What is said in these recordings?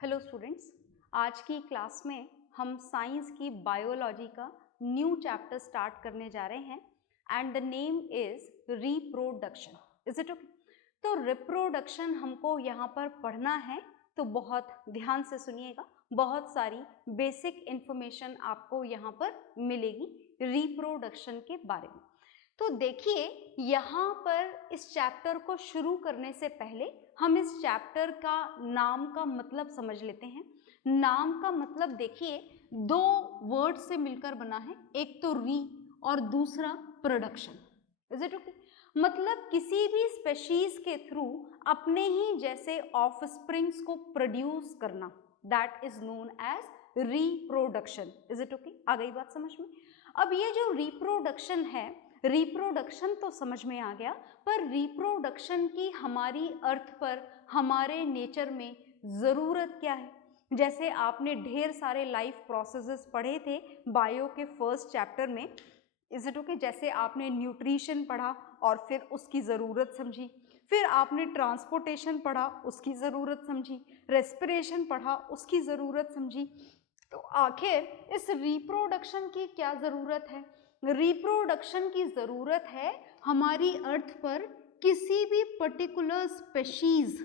Hello students, आज की class में हम साइंस की बायोलॉजी का न्यू चैप्टर स्टार्ट करने जा रहे हैं and the name is reproduction. Is it okay? तो रिप्रोडक्शन हमको यहाँ पर पढ़ना है, तो बहुत ध्यान से सुनिएगा। बहुत सारी बेसिक इंफॉर्मेशन आपको यहाँ पर मिलेगी रिप्रोडक्शन के बारे में। तो देखिए, यहाँ पर इस चैप्टर को शुरू करने से पहले हम इस चैप्टर का नाम का मतलब समझ लेते हैं। नाम का मतलब देखिए, दो वर्ड से मिलकर बना है, एक तो री और दूसरा प्रोडक्शन। Is it okay? मतलब किसी भी स्पेशीज के थ्रू अपने ही जैसे ऑफस्प्रिंग्स को प्रोड्यूस करना, that is known as reproduction. Is it okay? आ गई बात समझ में? अब ये जो रिप्रोडक्शन है, रिप्रोडक्शन तो समझ में आ गया, पर रिप्रोडक्शन की हमारी अर्थ पर, हमारे नेचर में ज़रूरत क्या है? जैसे आपने ढेर सारे लाइफ प्रोसेसेस पढ़े थे बायो के फर्स्ट चैप्टर में। Is it okay? जैसे आपने न्यूट्रिशन पढ़ा और फिर उसकी ज़रूरत समझी, फिर आपने ट्रांसपोर्टेशन पढ़ा, उसकी ज़रूरत समझी, रेस्पिरेशन पढ़ा, उसकी ज़रूरत समझी। तो आखिर इस रिप्रोडक्शन की क्या ज़रूरत है? रिप्रोडक्शन की ज़रूरत है हमारी अर्थ पर किसी भी पर्टिकुलर स्पेशीज,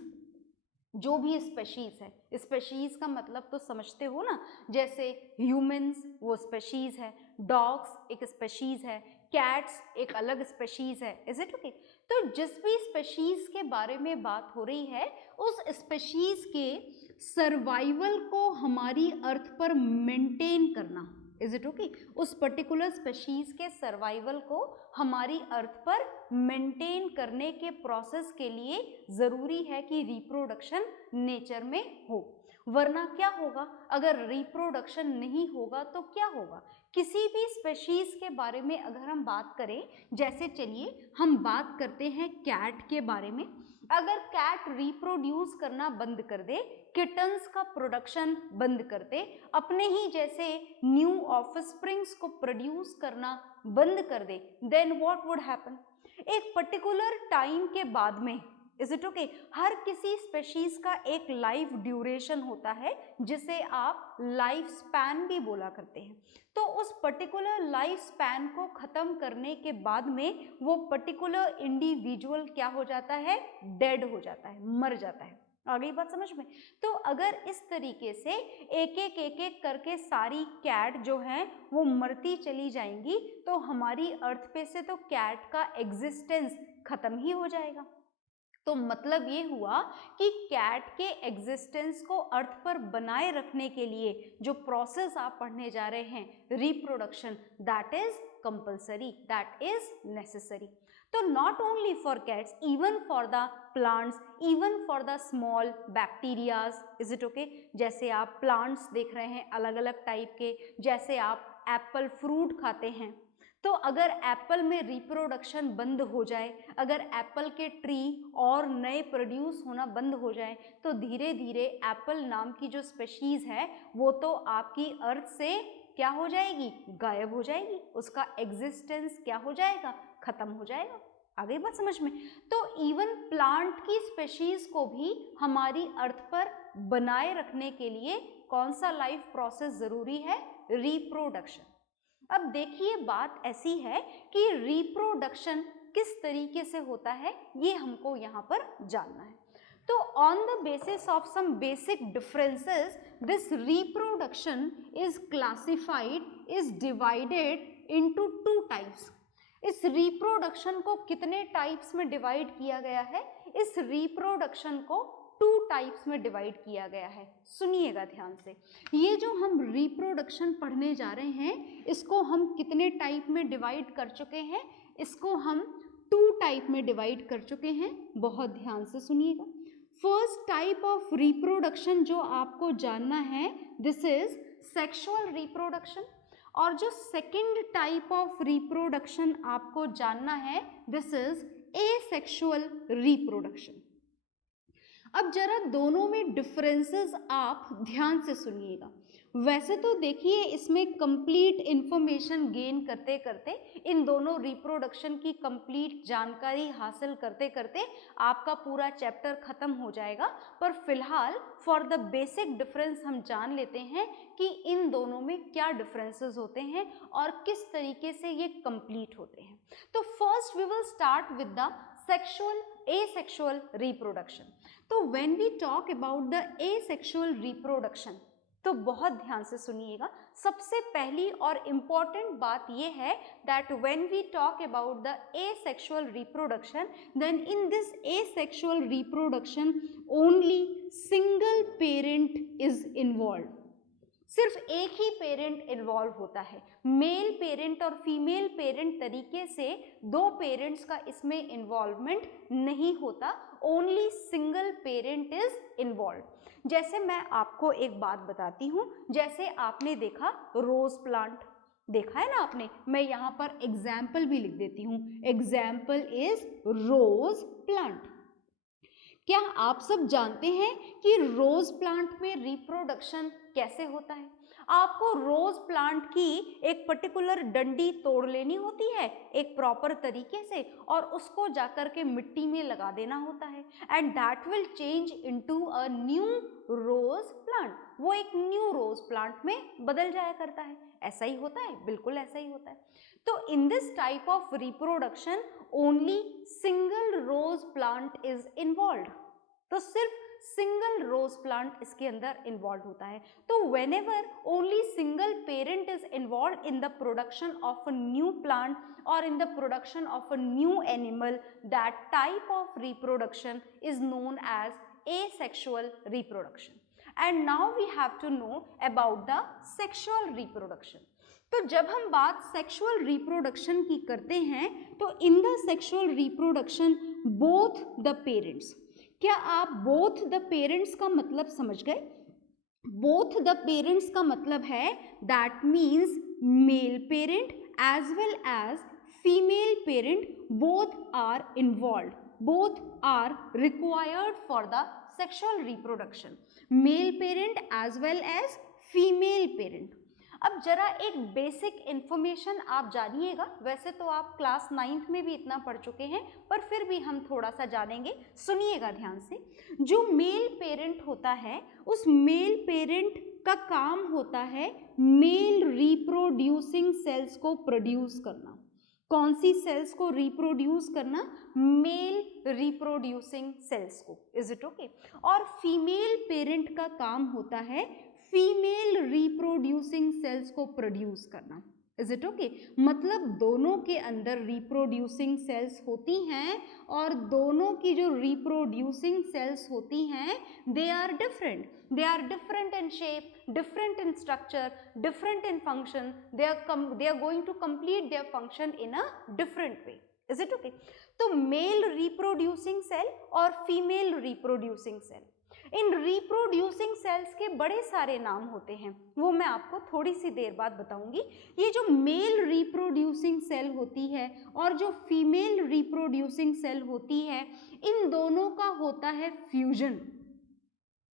जो भी स्पेशीज है, स्पेशीज का मतलब तो समझते हो ना, जैसे ह्यूमंस वो स्पेशीज है, डॉग्स एक स्पेशीज है, कैट्स एक अलग स्पेशीज है। Is it okay? तो जिस भी स्पेशीज के बारे में बात हो रही है, उस स्पेशीज के सर्वाइवल को हमारी अर्थ पर मेंटेन करना। Is it okay? उस पर्टिकुलर स्पेशीज के सर्वाइवल को हमारी अर्थ पर मेंटेन करने के प्रोसेस के लिए जरूरी है कि रिप्रोडक्शन नेचर में हो, वरना क्या होगा? अगर रिप्रोडक्शन नहीं होगा तो क्या होगा? किसी भी स्पेशीज के बारे में अगर हम बात करें, जैसे चलिए हम बात करते हैं कैट के बारे में। अगर कैट रिप्रोड्यूस करना बंद कर दे, किटन्स का प्रोडक्शन बंद कर दे, अपने ही जैसे न्यू ऑफस्प्रिंग्स को प्रोड्यूस करना बंद कर दे, देन व्हाट वुड हैपन? एक पर्टिकुलर टाइम के बाद में, इज इट ओके, हर किसी स्पेशीज का एक लाइफ ड्यूरेशन होता है जिसे आप लाइफ स्पैन भी बोला करते हैं। तो उस पर्टिकुलर लाइफ स्पैन को खत्म करने के बाद में वो पर्टिकुलर इंडिविजुअल क्या हो जाता है? डेड हो जाता है, मर जाता है। आ गई बात समझ में? तो अगर इस तरीके से एक एक करके सारी कैट जो हैं वो मरती चली जाएंगी, तो हमारी अर्थ पे से तो कैट का एग्जिस्टेंस खत्म ही हो जाएगा। तो मतलब ये हुआ कि कैट के एग्जिस्टेंस को अर्थ पर बनाए रखने के लिए जो प्रोसेस आप पढ़ने जा रहे हैं, reproduction, that is compulsory, that is necessary. तो not only for cats, even for the plants, even for the small bacterias. Is it okay? जैसे आप प्लांट्स देख रहे हैं अलग अलग टाइप के, जैसे आप एप्पल फ्रूट खाते हैं, तो अगर एप्पल में रिप्रोडक्शन बंद हो जाए, अगर एप्पल के ट्री और नए प्रोड्यूस होना बंद हो जाए, तो धीरे धीरे एप्पल नाम की जो स्पेशीज है वो तो आपकी अर्थ से क्या हो जाएगी? गायब हो जाएगी। उसका एग्जिस्टेंस क्या हो जाएगा? खत्म हो जाएगा। आ गई बात समझ में? तो इवन प्लांट की स्पेशीज को भी हमारी अर्थ पर बनाए रखने के लिए कौन सा लाइफ प्रोसेस जरूरी है? रिप्रोडक्शन। अब देखिए, बात ऐसी है कि रिप्रोडक्शन किस तरीके से होता है ये हमको यहाँ पर जानना है। तो on the basis of some basic differences, this reproduction is classified, is divided into two types. इस रिप्रोडक्शन को कितने टाइप्स में डिवाइड किया गया है? इस रिप्रोडक्शन को टू टाइप्स में डिवाइड किया गया है। सुनिएगा ध्यान से, ये जो हम रिप्रोडक्शन पढ़ने जा रहे हैं इसको हम कितने टाइप में डिवाइड कर चुके हैं? इसको हम टू टाइप में डिवाइड कर चुके हैं। बहुत ध्यान से सुनिएगा। फर्स्ट टाइप ऑफ रिप्रोडक्शन जो आपको जानना है, दिस इज सेक्सुअल रिप्रोडक्शन। और जो सेकंड टाइप ऑफ रिप्रोडक्शन आपको जानना है, दिस इज एसेक्सुअल रिप्रोडक्शन। अब जरा दोनों में डिफरेंसेस आप ध्यान से सुनिएगा। वैसे तो देखिए इसमें कंप्लीट इंफॉर्मेशन गेन करते करते, इन दोनों रिप्रोडक्शन की कंप्लीट जानकारी हासिल करते करते आपका पूरा चैप्टर खत्म हो जाएगा, पर फिलहाल फॉर द बेसिक डिफरेंस हम जान लेते हैं कि इन दोनों में क्या डिफरेंसेस होते हैं और किस तरीके से ये कंप्लीट होते हैं। तो first we will start with the sexual asexual reproduction. तो when we talk about the asexual reproduction, तो बहुत ध्यान से सुनिएगा। सबसे पहली और इम्पॉर्टेंट बात यह है that when we talk about the asexual reproduction, then in this asexual reproduction only single parent is involve. सिर्फ एक ही पेरेंट इन्वॉल्व होता है, मेल पेरेंट और फीमेल पेरेंट तरीके से दो पेरेंट्स का इसमें इन्वॉल्वमेंट नहीं होता, only single parent is involve. जैसे मैं आपको एक बात बताती हूँ, जैसे आपने देखा रोज प्लांट, देखा है ना आपने, मैं यहाँ पर एग्जाम्पल भी लिख देती हूँ, एग्जाम्पल इज रोज प्लांट। क्या आप सब जानते हैं कि रोज प्लांट में रिप्रोडक्शन कैसे होता है? आपको रोज प्लांट की एक पर्टिकुलर डंडी तोड़ लेनी होती है एक प्रॉपर तरीके से, और उसको जाकर के मिट्टी में लगा देना होता है, and that will change into a new rose plant. वो एक न्यू रोज प्लांट में बदल जाया करता है। ऐसा ही होता है, बिल्कुल ऐसा ही होता है। तो in this type of reproduction only single rose plant is involve. तो सिर्फ सिंगल रोज प्लांट इसके अंदर इन्वॉल्व होता है। तो whenever only single parent is involve in the production of a new plant और in the production of a new animal, that type of reproduction is known as asexual reproduction. And now we have to know about the sexual reproduction. तो जब हम बात sexual reproduction की करते हैं, तो in the sexual reproduction both the parents, क्या आप बोथ द पेरेंट्स का मतलब समझ गए? बोथ द पेरेंट्स का मतलब है that means male parent as well as female parent, both are involve, both are required for the sexual reproduction, male parent as well as female parent. अब जरा एक बेसिक इंफॉर्मेशन आप जानिएगा, वैसे तो आप क्लास 9th में भी इतना पढ़ चुके हैं, पर फिर भी हम थोड़ा सा जानेंगे, सुनिएगा ध्यान से। जो मेल पेरेंट होता है, उस मेल पेरेंट का काम होता है मेल रिप्रोड्यूसिंग सेल्स को प्रोड्यूस करना। कौन सी सेल्स को रिप्रोड्यूस करना? मेल रिप्रोड्यूसिंग सेल्स को। Is it okay? और फीमेल पेरेंट का काम होता है फीमेल रिप्रोड्यूसिंग सेल्स को प्रोड्यूस करना। Is it okay? मतलब दोनों के अंदर रिप्रोड्यूसिंग सेल्स होती हैं, और दोनों की जो रिप्रोड्यूसिंग सेल्स होती हैं they are different, they are different in shape, different in structure, different in function, they are going to complete their function in a different way. Is it okay? तो male reproducing cell और female reproducing cell, इन reproducing cells के बड़े सारे नाम होते हैं, वो मैं आपको थोड़ी सी देर बाद बताऊंगी। ये जो male reproducing cell होती है और जो female reproducing cell होती है, इन दोनों का होता है फ्यूजन।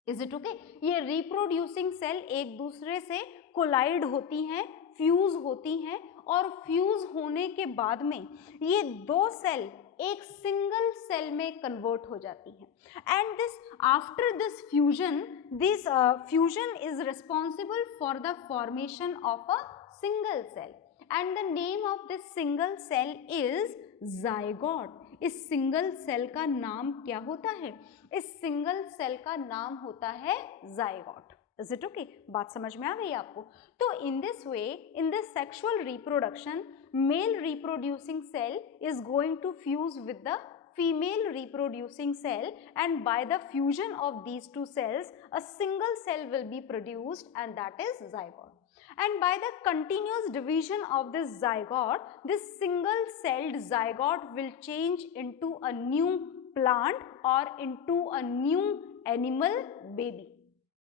Is it okay? ये रिप्रोड्यूसिंग सेल एक दूसरे से कोलाइड होती हैं, फ्यूज होती हैं, और फ्यूज होने के बाद में ये दो सेल एक सिंगल सेल में कन्वर्ट हो जाती हैं, and this after this fusion, this fusion is responsible for the formation of a single cell, and the name of this single cell is zygote. इस सिंगल सेल का नाम क्या होता है? इस सिंगल सेल का नाम होता है जाइगोट। Is it okay? बात समझ में आ गई आपको? तो in this way, in this sexual reproduction, male reproducing cell is going to fuse with the female reproducing cell, and by the fusion of these two cells a single cell will be produced, and that is zygote. And by the continuous division of this zygote, this single celled zygote will change into a new plant or into a new animal baby.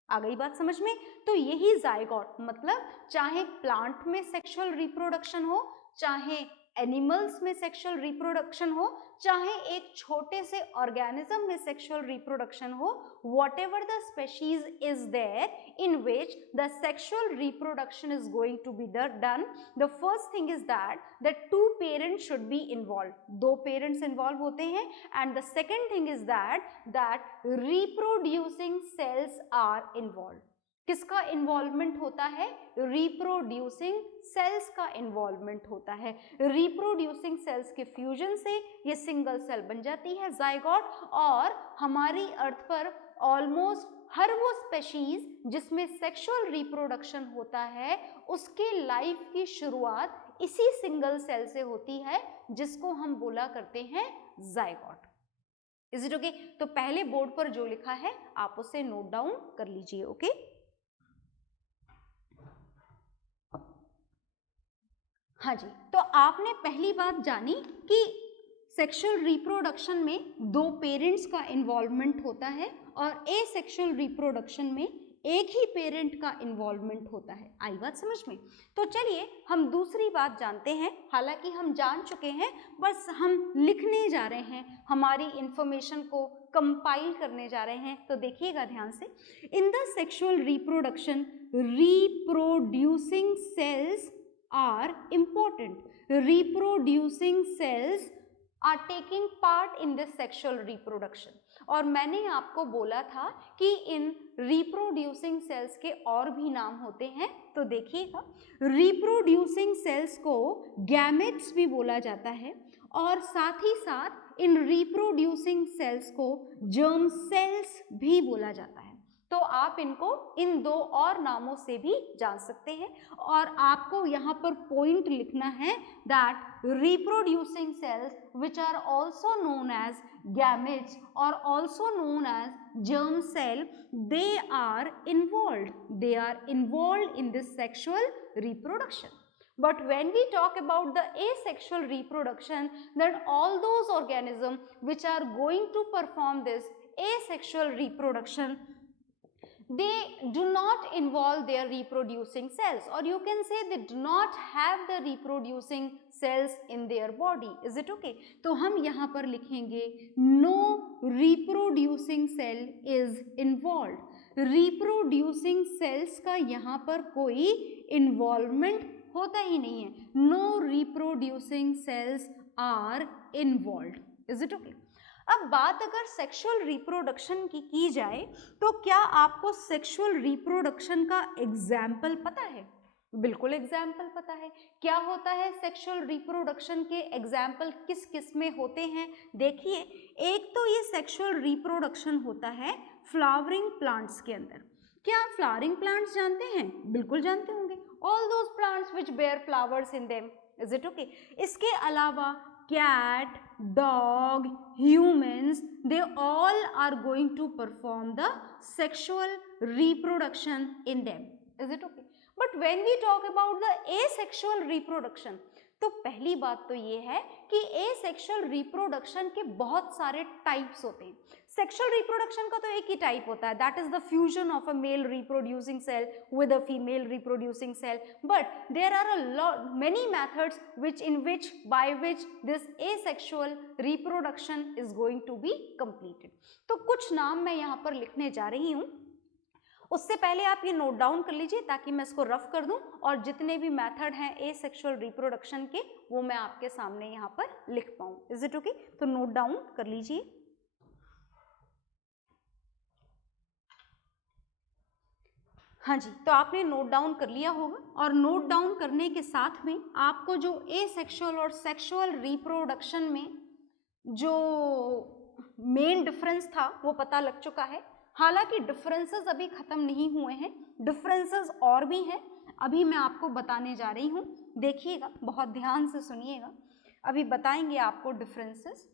आ गई बात समझ में? तो यही zygote, मतलब चाहे plant में sexual reproduction हो, चाहे एनिमल्स में सेक्सुअल रिप्रोडक्शन हो, चाहे एक छोटे से ऑर्गेनिज्म में सेक्सुअल रिप्रोडक्शन हो, whatever the species is there in which the sexual reproduction is going to be done, the first thing is that two parents should be involved, दो parents involved होते हैं, and the second thing is that reproducing cells are involved. किसका involvement होता है? Reproducing sales का involvement होता है। Reproducing sales के फ्यूजन से ये सिंगल सेल बन जाती है जाइगोट, और हमारी अर्थ पर ऑलमोस्ट हर वो स्पेशीज जिसमें सेक्सुअल रिप्रोडक्शन होता है उसके लाइफ की शुरुआत इसी सिंगल सेल से होती है, जिसको हम बोला करते हैं जाइगोट। Is it okay? तो पहले बोर्ड पर जो लिखा है आप उसे नोट डाउन कर लीजिए। ओके, हाँ जी, तो आपने पहली बात जानी कि सेक्सुअल रिप्रोडक्शन में दो पेरेंट्स का इन्वॉल्वमेंट होता है और एसेक्सुअल रिप्रोडक्शन में एक ही पेरेंट का इन्वॉल्वमेंट होता है। आई बात समझ में? तो चलिए हम दूसरी बात जानते हैं, हालांकि हम जान चुके हैं, बस हम लिखने जा रहे हैं, हमारी इंफॉर्मेशन को कंपाइल करने जा रहे हैं। तो देखिएगा ध्यान से, in the sexual reproduction reproducing cells are important. Reproducing cells are taking part in this sexual reproduction. और मैंने आपको बोला था कि इन reproducing cells के और भी नाम होते हैं। तो देखिएगा, reproducing cells को gametes भी बोला जाता है और साथ ही साथ इन reproducing cells को germ cells भी बोला जाता है। तो आप इनको इन दो और नामों से भी जान सकते हैं, और आपको यहाँ पर पॉइंट लिखना है that reproducing cells which are also known as gametes or also known as germ cell, they are involved in this sexual reproduction. But when we talk about the asexual reproduction, then all those organisms which are going to perform this asexual reproduction, they do not involve their reproducing cells, or you can say they do not have the reproducing cells in their body. Is it okay? तो हम यहाँ पर लिखेंगे no reproducing cell is involved. Reproducing cells का यहाँ पर कोई involvement होता ही नहीं है। No reproducing cells are involved. Is it okay? अब बात अगर सेक्सुअल रिप्रोडक्शन की जाए तो क्या आपको सेक्सुअल रिप्रोडक्शन का एग्जाम्पल पता है? बिल्कुल एग्जाम्पल पता है। क्या होता है सेक्सुअल रिप्रोडक्शन के एग्जाम्पल किस किस में होते हैं? देखिए, एक तो ये सेक्सुअल रिप्रोडक्शन होता है फ्लावरिंग प्लांट्स के अंदर। क्या आप फ्लावरिंग प्लांट्स जानते हैं? बिल्कुल जानते होंगे, all those plants which bear flowers in them. Is it okay? इसके अलावा cat, dog, humans, they all are going to perform the sexual reproduction in them. Is it okay? But when we talk about the asexual reproduction, तो पहली बात तो ये है कि asexual reproduction के बहुत सारे टाइप्स होते हैं। सेक्सुअल रिप्रोडक्शन का तो एक ही टाइप होता है, that is the fusion of a male reproducing cell with a female reproducing cell, but there are a many methods by which this asexual reproduction is going to be completed. तो कुछ नाम मैं यहाँ पर लिखने जा रही हूँ, उससे पहले आप ये नोट डाउन कर लीजिए ताकि मैं इसको रफ कर दूं, और जितने भी मेथड हैं एसेक्सुअल रिप्रोडक्शन के वो मैं आपके सामने यहाँ पर लिख पाऊँ। Is it okay? तो नोट डाउन कर लीजिए। हाँ जी, तो आपने नोट डाउन कर लिया होगा, और नोट डाउन करने के साथ में आपको जो एसेक्सुअल और सेक्सुअल रिप्रोडक्शन में जो मेन डिफरेंस था वो पता लग चुका है। हालांकि डिफरेंसेस अभी खत्म नहीं हुए हैं, डिफरेंसेस और भी हैं, अभी मैं आपको बताने जा रही हूँ। देखिएगा, बहुत ध्यान से सुनिएगा, अभी बताएंगे आपको डिफरेंसेस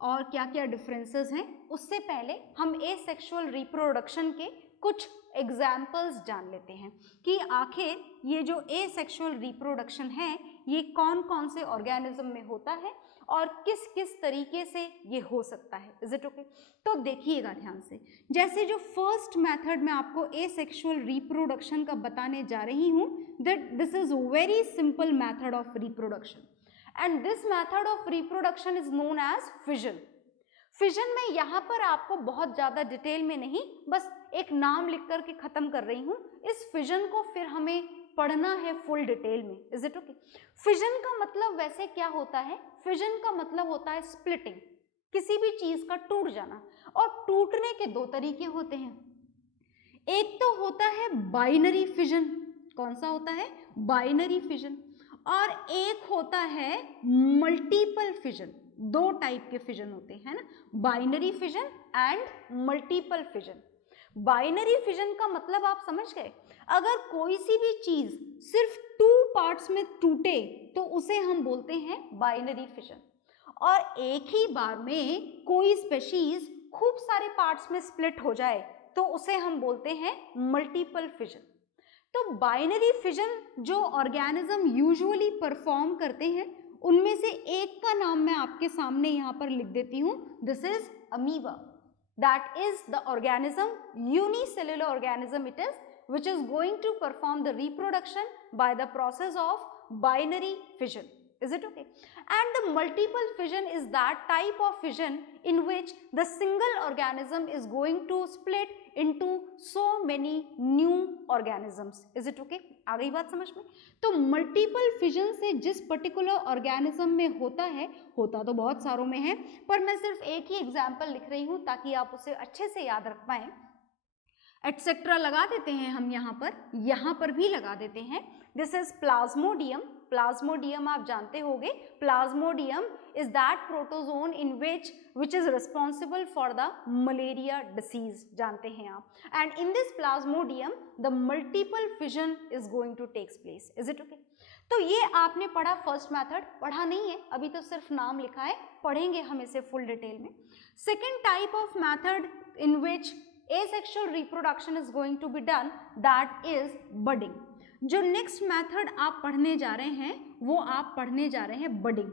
और क्या क्या डिफरेंसेस हैं। उससे पहले हम एसेक्सुअल रिप्रोडक्शन के कुछ एग्जाम्पल्स जान लेते हैं कि आखिर ये जो एसेक्सुअल रिप्रोडक्शन है ये कौन कौन से ऑर्गेनिज्म में होता है और किस किस तरीके से ये हो सकता है। Is it okay? तो देखिएगा ध्यान से, जैसे जो फर्स्ट मेथड मैं आपको एसेक्सुअल रिप्रोडक्शन का बताने जा रही हूँ, that this is very simple method of reproduction, and this method of reproduction is known as fission. Fission में यहाँ पर आपको बहुत ज्यादा डिटेल में नहीं, बस एक नाम लिख करके खत्म कर रही हूँ। इस फिजन को फिर हमें पढ़ना है फुल डिटेल में। Is it okay? फिजन का मतलब वैसे क्या होता है? फिजन का मतलब होता है स्प्लिटिंग, किसी भी चीज का टूट जाना। और टूटने के दो तरीके होते हैं, एक तो होता है बाइनरी फिजन। कौन सा होता है? Binary fission. और एक होता है मल्टीपल फिजन। दो टाइप के फिजन होते हैं ना, binary fission and multiple fission. Binary fission का मतलब आप समझ गए, अगर कोई सी भी चीज सिर्फ टू पार्ट्स में टूटे तो उसे हम बोलते हैं बाइनरी फिजन। और एक ही बार में कोई स्पेशीज खूब सारे पार्ट्स में स्प्लिट हो जाए तो उसे हम बोलते हैं मल्टीपल फिजन। तो बाइनरी फिजन जो ऑर्गेनिज्म यूजुअली परफॉर्म करते हैं उनमें से एक का नाम मैं आपके सामने यहाँ पर लिख देती हूँ। This is amoeba. That is the organism, unicellular organism it is, which is going to perform the reproduction by the process of binary fission. Is it okay? And the multiple fission is that type of fission in which the single organism is going to split into so many new organisms. Is it okay? आ गई बात समझ में? तो multiple fission से जिस particular organism में होता है, होता तो बहुत सारों में है, पर मैं सिर्फ एक ही एग्जाम्पल लिख रही हूँ ताकि आप उसे अच्छे से याद रख पाएं। एटसेट्रा लगा देते हैं हम यहाँ पर भी लगा देते हैं। This is Plasmodium. प्लाज्मोडियम आप जानते होंगे, plasmodium is that protozoan in which is responsible for the malaria disease, जानते हैं आप। And in this plasmodium the multiple fission is going to takes place. Is it okay? तो ये आपने पढ़ा फर्स्ट मेथड, पढ़ा नहीं है अभी तो सिर्फ नाम लिखा है, पढ़ेंगे हम इसे फुल डिटेल में। Second type of method in which asexual reproduction is going to be done, that is budding। जो नेक्स्ट मेथड आप पढ़ने जा रहे हैं वो आप पढ़ने जा रहे हैं budding।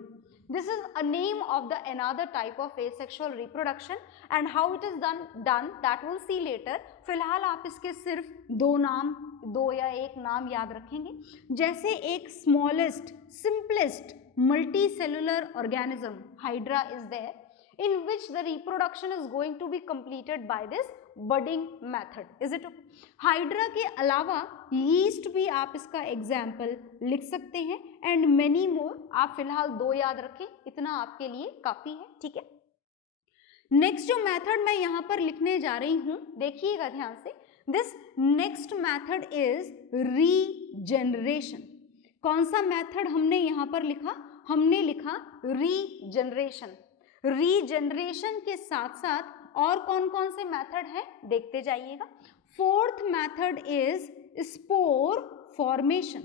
This is a name of the another type of asexual reproduction and how it is done that we'll see later। फिलहाल आप इसके सिर्फ दो या एक नाम याद रखेंगे। जैसे एक smallest, simplest multicellular organism Hydra is there in which the reproduction is going to be completed by this budding method। Is it okay? Hydra के अलावा यीस्ट भी आप इसका एग्जाम्पल लिख सकते हैं एंड मेनी मोर। आप फिलहाल दो याद रखें, इतना आपके लिए काफी है, ठीक है। नेक्स्ट जो मेथड मैं यहाँ पर लिखने जा रही हूँ, देखिएगा ध्यान से। This next method is regeneration. कौन सा मेथड हमने यहाँ पर लिखा? हमने लिखा रीजेनरेशन। रीजेनरेशन के साथ साथ और कौन कौन से मेथड हैं देखते जाइएगा। Fourth method is spore formation.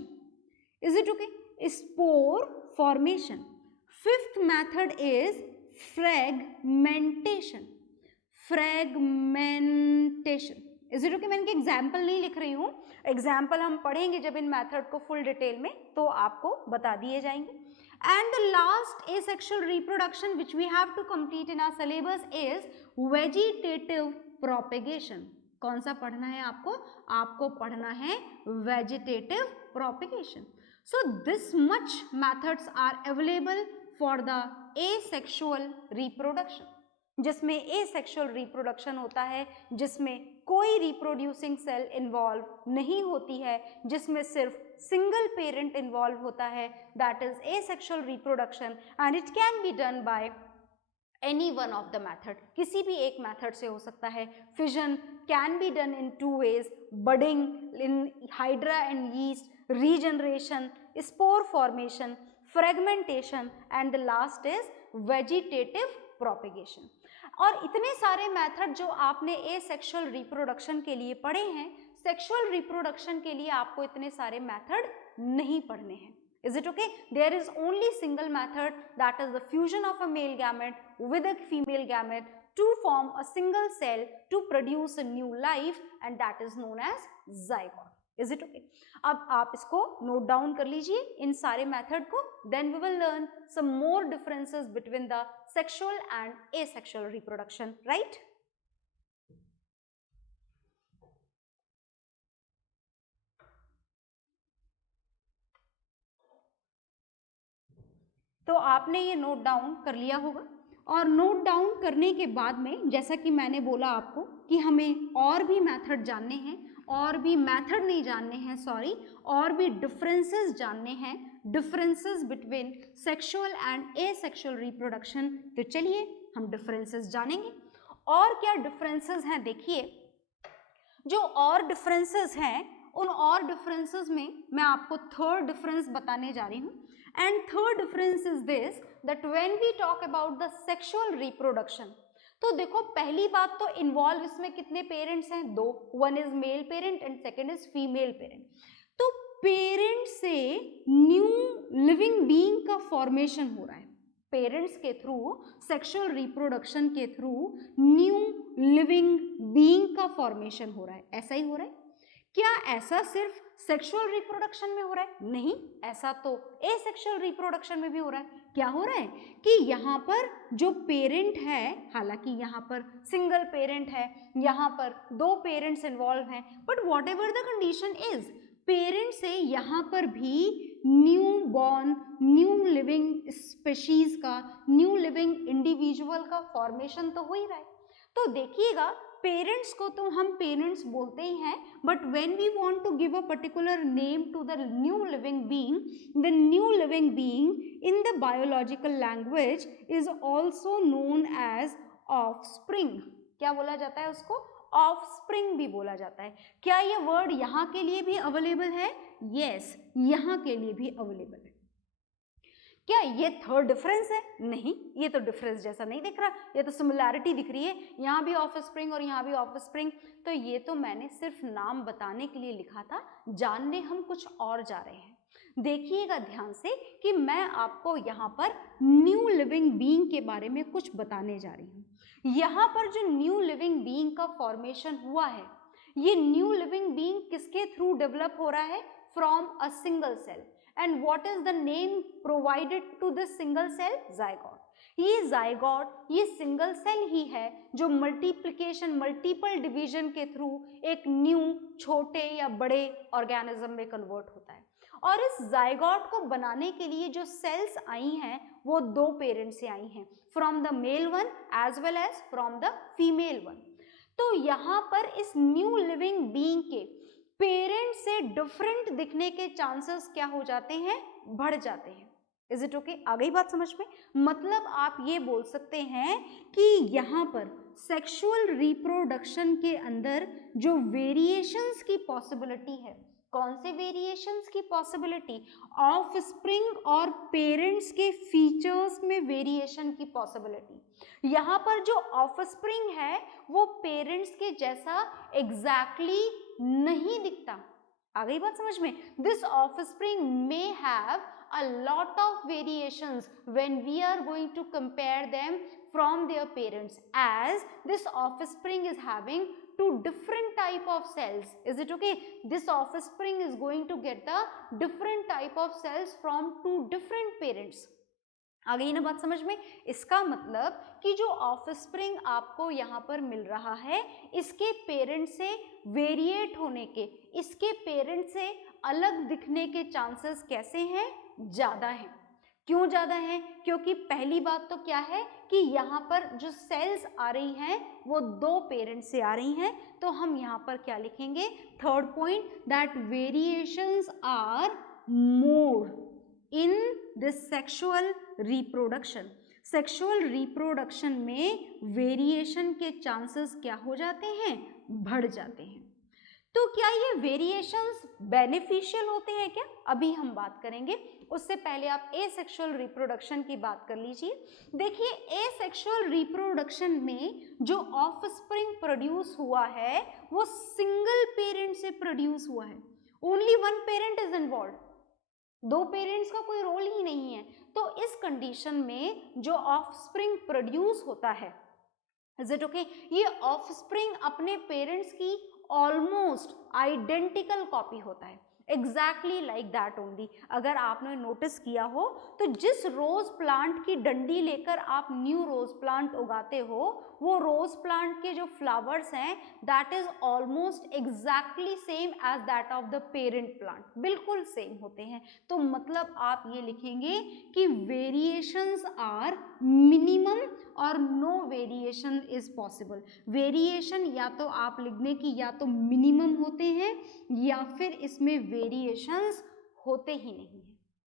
Is it okay? Spore formation. Fifth method is fragmentation. Fragmentation. Is it okay? मैं इनके एग्जाम्पल नहीं लिख रही हूँ, एग्जाम्पल हम पढ़ेंगे जब इन मेथड को फुल डिटेल में तो आपको बता दिए जाएंगे। And the last asexual reproduction which we have to complete in our syllabus is vegetative propagation। कौन सा पढ़ना है आपको? आपको पढ़ना है vegetative propagation। So this much methods are available for the asexual reproduction, जिसमें asexual reproduction होता है, जिसमें कोई reproducing cell involve नहीं होती है, जिसमें सिर्फ सिंगल पेरेंट इन्वॉल्व होता है, that is asexual reproduction and it can be done by any one of the method। किसी भी एक मेथड से हो सकता है। Fission can be done in two ways, budding in hydra and yeast, regeneration, spore formation, fragmentation and the last is vegetative propagation. और इतने सारे मेथड जो आपने asexual reproduction के लिए पढ़े हैं, सेक्सुअल रिप्रोडक्शन के लिए आपको इतने सारे मेथड नहीं पढ़ने हैं। Is it okay? There is only single method, that is the fusion of a male gamete with a female gamete to form a single cell to produce a new life and that is known as zygote। Is it okay? अब आप इसको note down कर लीजिए इन सारे method को, then we will learn some more differences between the sexual and asexual reproduction, right? तो आपने ये नोट डाउन कर लिया होगा, और नोट डाउन करने के बाद में जैसा कि मैंने बोला आपको कि हमें और भी मेथड जानने हैं, और भी मेथड नहीं जानने हैं, सॉरी, और भी डिफरेंसेस जानने हैं, differences between sexual and asexual reproduction. तो चलिए हम डिफरेंसेस जानेंगे। और क्या डिफरेंसेस हैं, देखिए जो और डिफरेंसेस हैं उन और डिफरेंसेस में मैं आपको थर्ड डिफरेंस बताने जा रही हूँ। And third difference is this that when we talk about the sexual reproduction, तो देखो पहली बात तो इन्वॉल्व इसमें कितने पेरेंट्स हैं, दो, one is male parent and second is female parent. तो पेरेंट से न्यू लिविंग बीइंग का फॉर्मेशन हो रहा है, पेरेंट्स के थ्रू सेक्सुअल रिप्रोडक्शन के थ्रू न्यू लिविंग बीइंग का फॉर्मेशन हो रहा है। ऐसा ही हो रहा है क्या? ऐसा सिर्फ सेक्सुअल रिप्रोडक्शन में हो रहा है? नहीं, ऐसा तो एसेक्सुअल रिप्रोडक्शन में भी हो रहा है। क्या हो रहा है कि यहाँ पर जो पेरेंट है, हालांकि यहाँ पर सिंगल पेरेंट है, यहाँ पर दो पेरेंट्स इन्वॉल्व हैं, but what ever the condition is, parent से यहाँ पर भी new born, new living species का, न्यू लिविंग इंडिविजुअल का फॉर्मेशन तो हो ही रहा है। तो देखिएगा पेरेंट्स को तो हम पेरेंट्स बोलते ही हैं, but when we want to give a particular name to the new living being, the new living being in the biological language is also known as offspring. क्या बोला जाता है उसको? ऑफस्प्रिंग भी बोला जाता है। क्या ये वर्ड यहाँ के लिए भी अवेलेबल है? यस, यहाँ के लिए भी अवेलेबल है। क्या ये थर्ड डिफरेंस है? नहीं, ये तो डिफरेंस जैसा नहीं दिख रहा, ये तो सिमिलैरिटी दिख रही है, यहाँ भी ऑफस्प्रिंग और यहाँ भी ऑफस्प्रिंग। तो ये तो मैंने सिर्फ नाम बताने के लिए लिखा था, जानने हम कुछ और जा रहे हैं। देखिएगा ध्यान से कि मैं आपको यहाँ पर न्यू लिविंग बीइंग के बारे में कुछ बताने जा रही हूँ। यहाँ पर जो न्यू लिविंग बीइंग का फॉर्मेशन हुआ है, ये न्यू लिविंग बीइंग किसके थ्रू डेवलप हो रहा है? From a single cell. And what is the name provided to this single cell? Zygote. ये zygote, ये सिंगल सेल ही है जो मल्टीप्लिकेशन, मल्टीपल डिवीजन के थ्रू एक न्यू छोटे या बड़े ऑर्गेनिज्म में कन्वर्ट होता है। और इस जाइगोट को बनाने के लिए जो सेल्स आई हैं वो दो पेरेंट से आई हैं, from the male one as well as from the female one. तो यहाँ पर इस न्यू लिविंग बीइंग के पेरेंट से डिफरेंट दिखने के चांसेस क्या हो जाते हैं? बढ़ जाते हैं। Is it okay? आ गई बात समझ में? मतलब आप ये बोल सकते हैं कि यहाँ पर सेक्सुअल रिप्रोडक्शन के अंदर जो वेरिएशंस की पॉसिबिलिटी है, कौन से वेरिएशंस की पॉसिबिलिटी? ऑफस्प्रिंग और पेरेंट्स के फीचर्स में वेरिएशन की पॉसिबिलिटी। यहाँ पर जो ऑफस्प्रिंग है वो पेरेंट्स के जैसा एग्जैक्टली नहीं दिखता। आ गई बात समझ में? This offspring may have a lot of variations when we are going to compare them from their parents, as this offspring is having two different type of cells. Is it okay? This offspring is going to get the different type of cells from two different parents. आ गई ना बात समझ में? इसका मतलब कि जो offspring आपको यहाँ पर मिल रहा है, इसके पेरेंट से वेरिएट होने के, इसके पेरेंट से अलग दिखने के चांसेस कैसे हैं? ज़्यादा हैं। क्यों ज़्यादा हैं? क्योंकि पहली बात तो क्या है कि यहाँ पर जो सेल्स आ रही हैं वो दो पेरेंट से आ रही हैं। तो हम यहाँ पर क्या लिखेंगे? Third point, that variations are more in this sexual reproduction. Sexual reproduction में वेरिएशन के चांसेस क्या हो जाते हैं? बढ़ जाते हैं। तो क्या ये वेरिएशंस बेनिफिशियल होते हैं क्या? अभी हम बात करेंगे, उससे पहले आप एसेक्सुअल रिप्रोडक्शन की बात कर लीजिए। देखिए एसेक्सुअल रिप्रोडक्शन में जो ऑफस्प्रिंग प्रोड्यूस हुआ है वो सिंगल पेरेंट से प्रोड्यूस हुआ है। Only one parent is involve, दो पेरेंट्स का कोई रोल ही नहीं है। तो इस कंडीशन में जो ऑफस्प्रिंग प्रोड्यूस होता है, इज इट ओके, ये ऑफस्प्रिंग अपने पेरेंट्स की ऑलमोस्ट आइडेंटिकल कॉपी होता है। Exactly like that only. अगर आपने नोटिस किया हो तो जिस रोज प्लांट की डंडी लेकर आप न्यू रोज प्लांट उगाते हो, वो रोज प्लांट के जो फ्लावर्स हैं that is almost exactly same as that of the parent plant, बिल्कुल सेम होते हैं। तो मतलब आप ये लिखेंगे कि वेरिएशंस आर मिनिमम और no variation is possible. Variation या तो आप लिखने की या तो मिनिमम होते हैं या फिर इसमें वेरिएशंस होते ही नहीं है।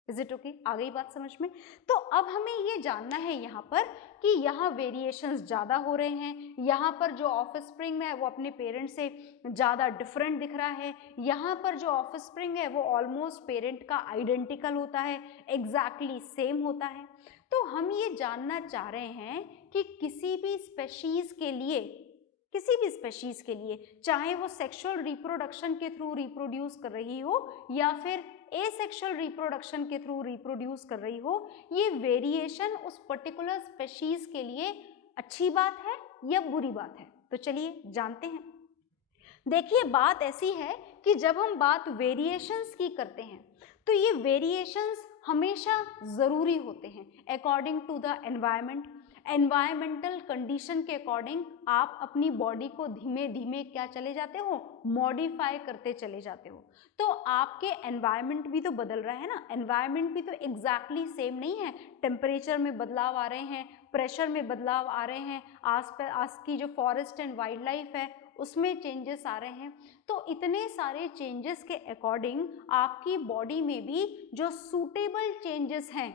Is it okay? आ गई बात समझ में? तो अब हमें ये जानना है यहाँ पर कि यहाँ वेरिएशंस ज़्यादा हो रहे हैं, यहाँ पर जो ऑफस्प्रिंग है वो अपने पेरेंट से ज़्यादा डिफरेंट दिख रहा है, यहाँ पर जो ऑफस्प्रिंग है वो ऑलमोस्ट पेरेंट का आइडेंटिकल होता है, एग्जैक्टली सेम होता है। तो हम ये जानना चाह रहे हैं कि किसी भी स्पेशीज के लिए चाहे वो सेक्सुअल रिप्रोडक्शन के थ्रू रिप्रोड्यूस कर रही हो या फिर एसेक्सुअल रिप्रोडक्शन के थ्रू रिप्रोड्यूस कर रही हो, ये वेरिएशन उस पर्टिकुलर स्पेशीज के लिए अच्छी बात है या बुरी बात है। तो चलिए जानते हैं। देखिए बात ऐसी है कि जब हम बात वेरिएशंस की करते हैं तो ये वेरिएशंस हमेशा ज़रूरी होते हैं according to the environment. Environmental condition के अकॉर्डिंग आप अपनी बॉडी को धीमे धीमे क्या चले जाते हो, मॉडिफाई करते चले जाते हो। तो आपके एनवायरनमेंट भी तो बदल रहा है ना, एनवायरनमेंट भी तो एग्जैक्टली सेम नहीं है। टेम्परेचर में बदलाव आ रहे हैं, प्रेशर में बदलाव आ रहे हैं, आस की जो फॉरेस्ट एंड वाइल्ड लाइफ है उसमें चेंजेस आ रहे हैं। तो इतने सारे चेंजेस के अकॉर्डिंग आपकी बॉडी में भी जो सूटेबल चेंजेस हैं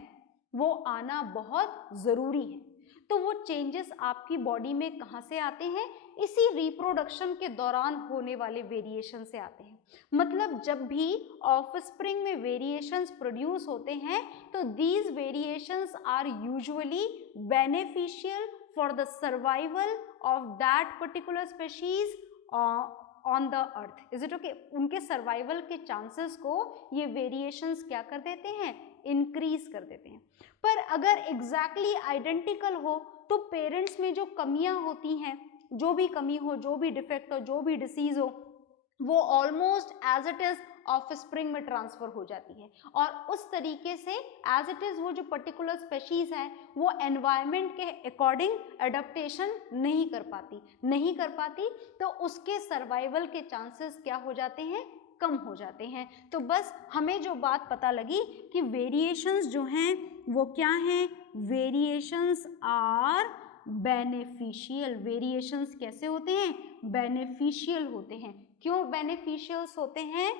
वो आना बहुत ज़रूरी है। तो वो चेंजेस आपकी बॉडी में कहाँ से आते हैं? इसी रिप्रोडक्शन के दौरान होने वाले वेरिएशन से आते हैं। मतलब जब भी ऑफस्प्रिंग में वेरिएशंस प्रोड्यूस होते हैं तो these variations are usually beneficial for the survival of that particular species on the earth. Is it okay? उनके सर्वाइवल के चांसेस को ये वेरिएशंस क्या कर देते हैं, इंक्रीज कर देते हैं। पर अगर एग्जैक्टली आइडेंटिकल हो तो पेरेंट्स में जो कमियां होती हैं, जो भी कमी हो, जो भी डिफेक्ट हो, जो भी डिसीज हो, वो almost as it is offspring में ट्रांसफर हो जाती है। और उस तरीके से एज इट इज वो जो पर्टिकुलर स्पेशीज है वो एनवायरनमेंट के अकॉर्डिंग एडेप्टेशन नहीं कर पाती तो उसके सर्वाइवल के चांसेस क्या हो जाते हैं, कम हो जाते हैं। तो बस हमें जो बात पता लगी कि वेरिएशंस जो हैं वो क्या हैं, वेरिएशंस आर बेनिफिशियल। वेरिएशंस कैसे होते हैं, बेनिफिशियल होते हैं। क्यों बेनिफिशियल्स होते हैं?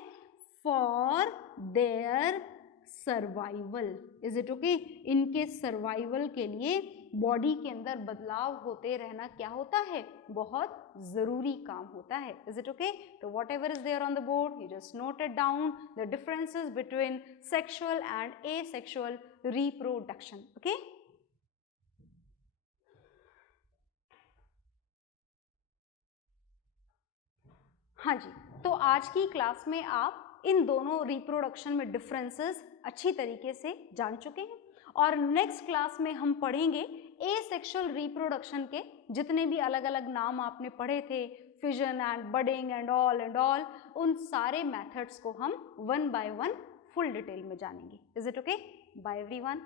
For their survival. Is it okay? इनके सर्वाइवल के लिए बॉडी के अंदर बदलाव होते रहना क्या होता है, बहुत जरूरी काम होता है। Is it okay? तो whatever is there on the board you just note it down, the differences between sexual and asexual reproduction. Okay? हाँ जी, तो आज की क्लास में आप इन दोनों रिप्रोडक्शन में डिफरेंसेस अच्छी तरीके से जान चुके हैं और नेक्स्ट क्लास में हम पढ़ेंगे एसेक्सुअल रिप्रोडक्शन के जितने भी अलग अलग नाम आपने पढ़े थे, fission and budding and all, उन सारे मेथड्स को हम one by one full detail में जानेंगे। Is it okay? Bye everyone.